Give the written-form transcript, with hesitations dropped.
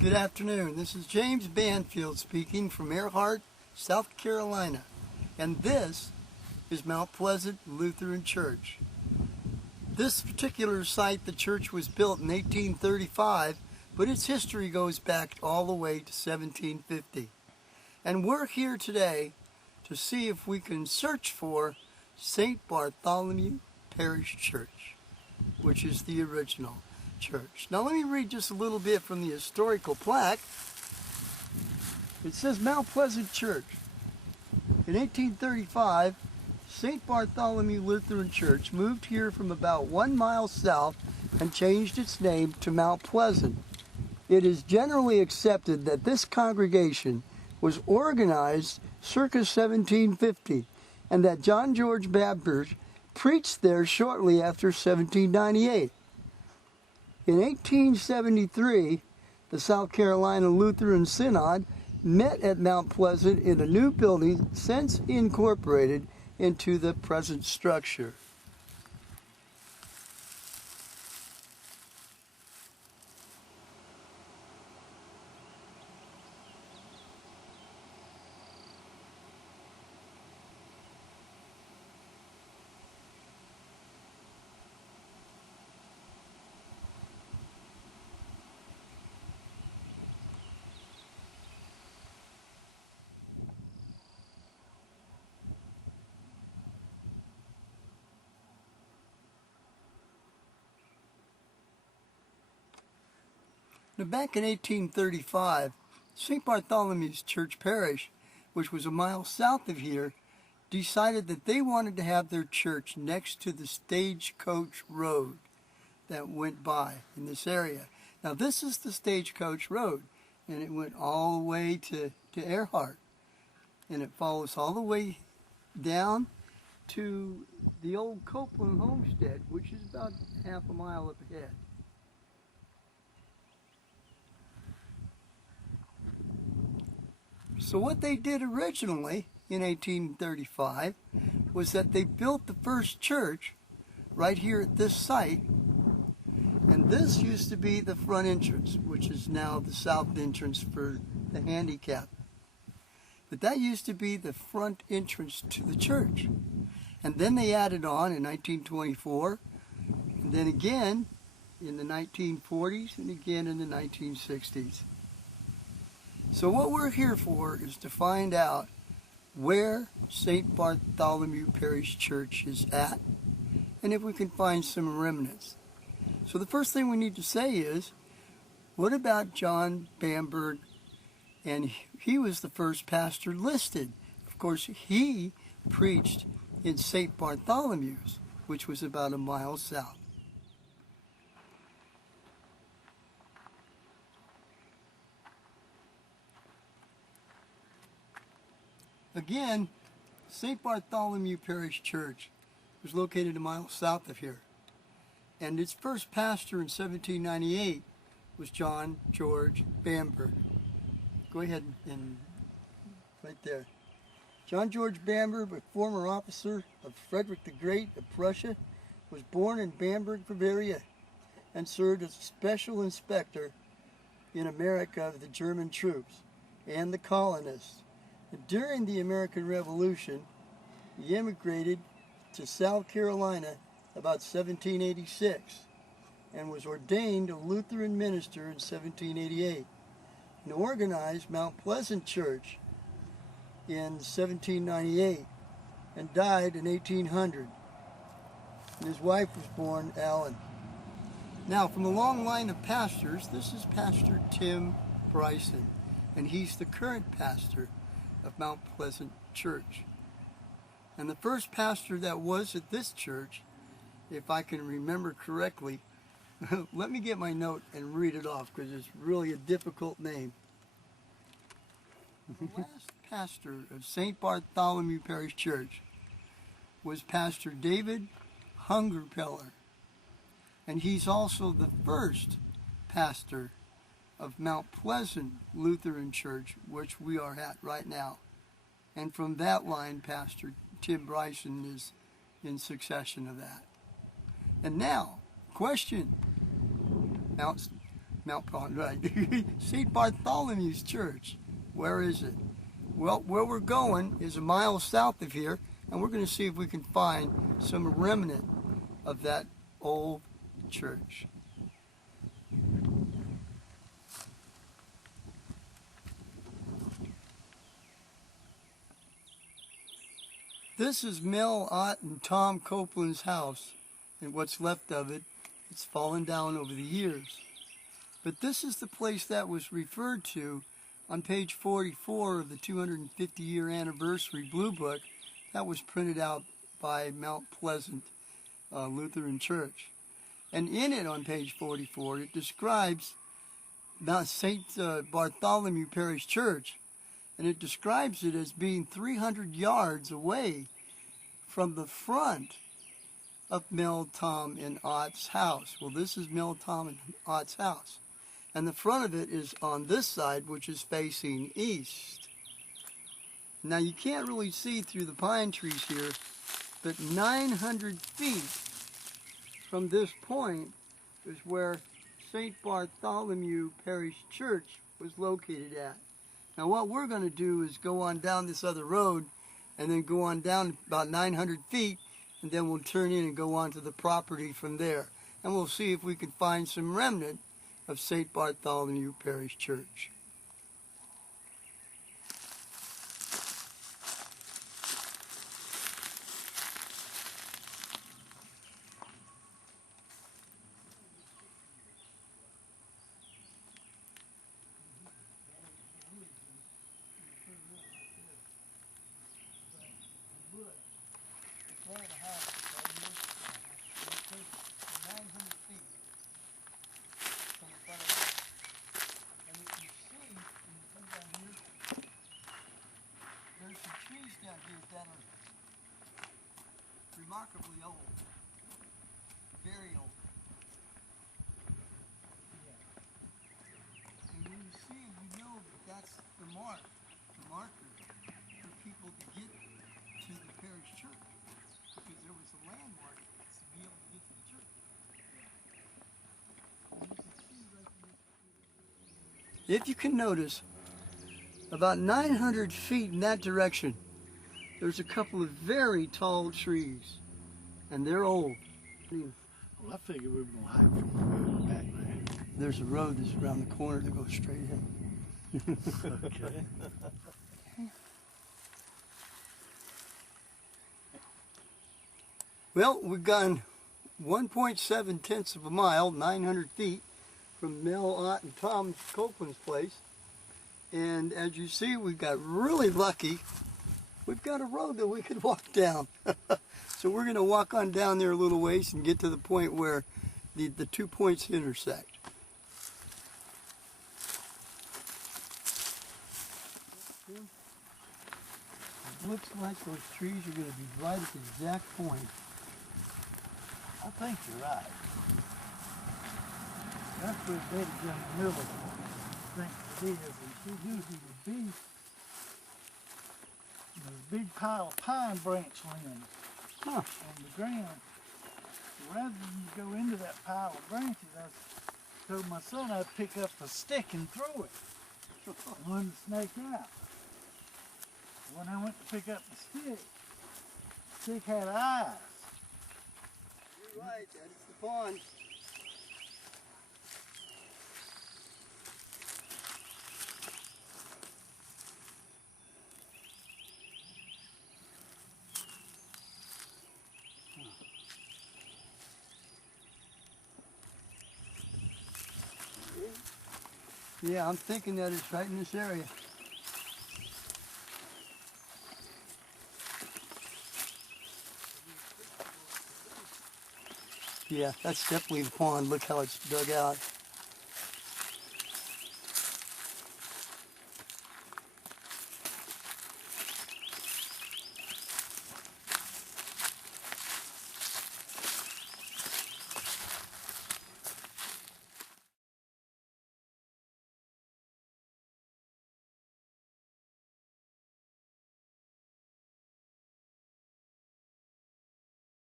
Good afternoon. This is James Banfield speaking from Earhart, South Carolina, and this is Mount Pleasant Lutheran Church. This particular site, the church was built in 1835, but its history goes back all the way to 1750. And we're here today to see if we can search for St. Bartholomew Parish Church, which is the original church. Now let me read just a little bit from the historical plaque. It says Mount Pleasant Church. In 1835, St. Bartholomew Lutheran Church moved here from about 1 mile south and changed its name to Mount Pleasant. It is generally accepted that this congregation was organized circa 1750 and that John George Bamberg preached there shortly after 1798. In 1873, the South Carolina Lutheran Synod met at Mount Pleasant in a new building since incorporated into the present structure. Now, back in 1835, St. Bartholomew's Church Parish, which was a mile south of here, decided that they wanted to have their church next to the Stagecoach Road that went by in this area. Now, this is the Stagecoach Road, and it went all the way to Earhart, and it follows all the way down to the old Copeland Homestead, which is about half a mile up ahead. So what they did originally in 1835 was that they built the first church right here at this site, and this used to be the front entrance, which is now the south entrance for the handicap. But that used to be the front entrance to the church. And then they added on in 1924, and then again in the 1940s, and again in the 1960s. So what we're here for is to find out where St. Bartholomew Parish Church is at, and if we can find some remnants. So the first thing we need to say is, what about John Bamberg? And he was the first pastor listed. Of course, he preached in St. Bartholomew's, which was about a mile south. Again, St. Bartholomew Parish Church was located a mile south of here, and its first pastor in 1798 was John George Bamberg. Go ahead and right there. John George Bamberg, a former officer of Frederick the Great of Prussia, was born in Bamberg, Bavaria, and served as a special inspector in America of the German troops and the colonists. During the American Revolution, he immigrated to South Carolina about 1786 and was ordained a Lutheran minister in 1788 and organized Mount Pleasant Church in 1798 and died in 1800. And his wife was born Allen. Now, from a long line of pastors, this is Pastor Tim Bryson, and he's the current pastor of Mount Pleasant Church. And the first pastor that was at this church, if I can remember correctly, let me get my note and read it off because it's really a difficult name. The last pastor of St. Bartholomew Parish Church was Pastor David Hungerpeller, and he's also the first pastor of Mount Pleasant Lutheran Church, which we are at right now. And from that line, Pastor Tim Bryson is in succession of that. And now, question. Mount Pond, right. St. Bartholomew's Church. Where is it? Well, where we're going is a mile south of here, and we're going to see if we can find some remnant of that old church. This is Mel Ott and Tom Copeland's house, and what's left of it. It's fallen down over the years. But this is the place that was referred to on page 44 of the 250-year anniversary Blue Book that was printed out by Mount Pleasant Lutheran Church. And in it, on page 44, it describes Mount St. Bartholomew Parish Church, and it describes it as being 300 yards away from the front of Mel, Tom, and Ott's house. Well, this is Mel, Tom, and Ott's house. And the front of it is on this side, which is facing east. Now, you can't really see through the pine trees here, but 900 feet from this point is where St. Bartholomew Parish Church was located at. Now, what we're going to do is go on down this other road and then go on down about 900 feet, and then we'll turn in and go on to the property from there. And we'll see if we can find some remnant of St. Bartholomew Parish Church. That are remarkably old, very old. And when you see it, you know that that's the marker for people to get to the parish church, because there was a landmark to be able to get to the church. And you can see right there. If you can notice, about 900 feet in that direction, there's a couple of very tall trees, and they're old. Well, I figured we were going to hike from the road back there. There's a road that's around the corner that goes straight in. Okay. Well, we've gone 1.7 of a mile, 900 feet, from Mel, Ott, and Tom Copeland's place. And as you see, we got really lucky. We've got a road that we could walk down. So we're going to walk on down there a little ways and get to the point where the 2 points intersect. It looks like those trees are going to be right at the exact point. I think you're right. That's where Betty John Miller thinks it is. And she usually would be a big pile of pine branch limbs on the ground. So rather than go into that pile of branches, I told my son I'd pick up a stick and throw it. I wanted to snake out. When I went to pick up the stick had eyes. You're right, that's the pond. Yeah, I'm thinking that it's right in this area. Yeah, that's definitely the pond. Look how it's dug out.